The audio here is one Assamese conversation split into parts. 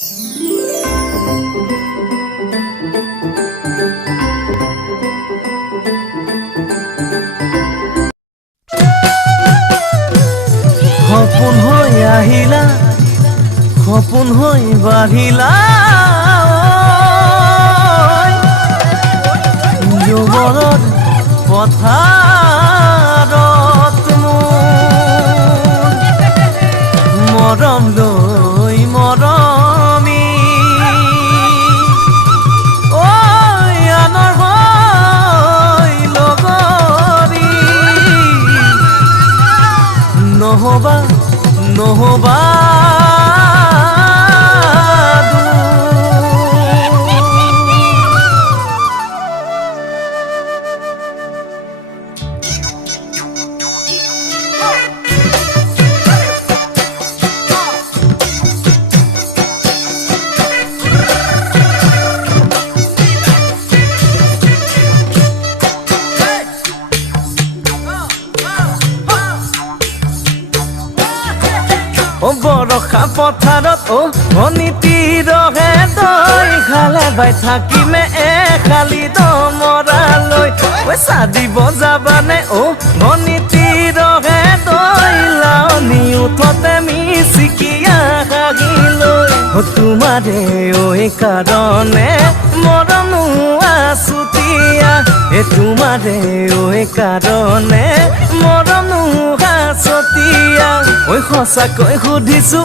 সপোন হৈ আহিলা সপোন হৈ বাঢ়িলা যৌৱনত পথাৰত মৰম লৈ মৰমি আনৰ হৈ লগৰী নহবা নহবা বৰষা পথাৰত ভনীতি ৰহে তই খালে বাই থাকিমে খালি দমৰালৈ পইচা দিব যাবানে ভনীতি ৰহে তই লাৱনি উঠতে মিচিকিয়া হাগিলৈ তোমাৰে কাৰণে মৰম আছুতীয়া তোমাৰে কাৰণে মৰম হাছতীয়া সঁচাকৈ সুধিছো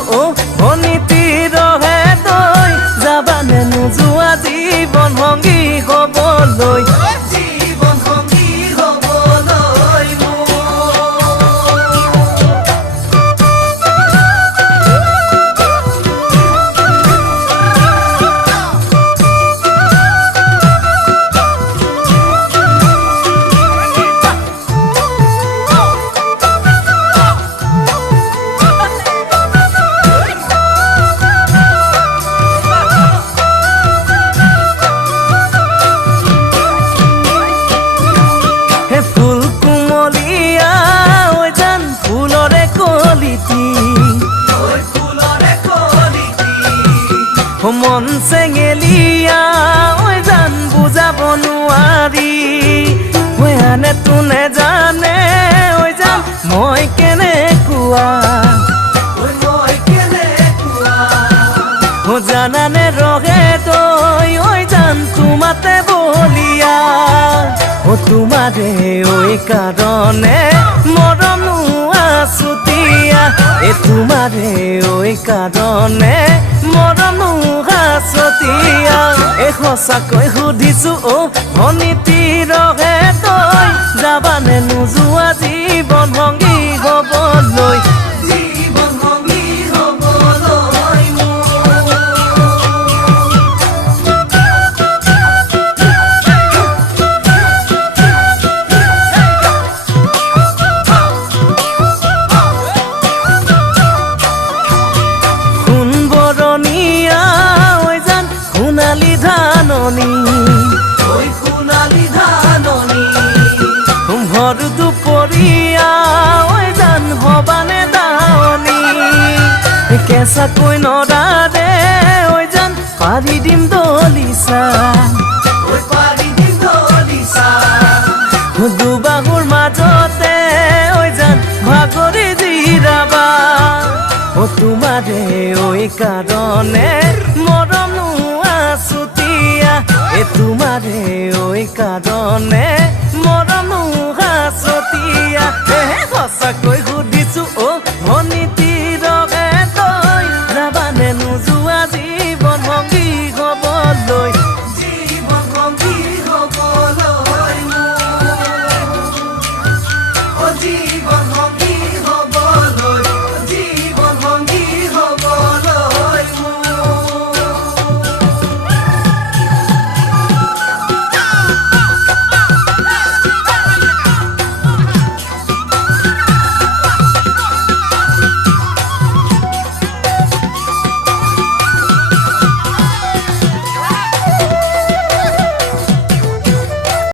ভনীতি ৰহে তই যাবানে নোযোৱা জীৱন সংগী হ'বলৈ জীৱন সংগী হ'বলৈ মন চেঙেলিয়া জান বুজাব নোৱাৰি আনে তোনে জানে জান মই কেনেকুৱা জানানে ৰহে তই জান তোমাতে বলিয়া তোমাৰে কাৰণে মৰম আছুতীয়া তোমাৰে কাৰণে মৰম হাছতীয়া সঁচাকৈ সুধিছো ভনীতি ৰহে তই যাবানে নোযোৱা জীৱন সংগী হ'বলৈ জীৱন সংগী হ'বলৈ ভৰ দুপৰীয়া জান হবানে দাৱনী কেঁচাকৈ নৰাৰে জান পাৰি দিম দলিচা দুবাহুৰ মাজতে জান ভাগৰি জিৰাবা তোমাৰে কাৰণে মৰম আছুতীয়া তোমাৰে কাৰণে মৰম হাছতীয়া সঁচাকৈ সুধি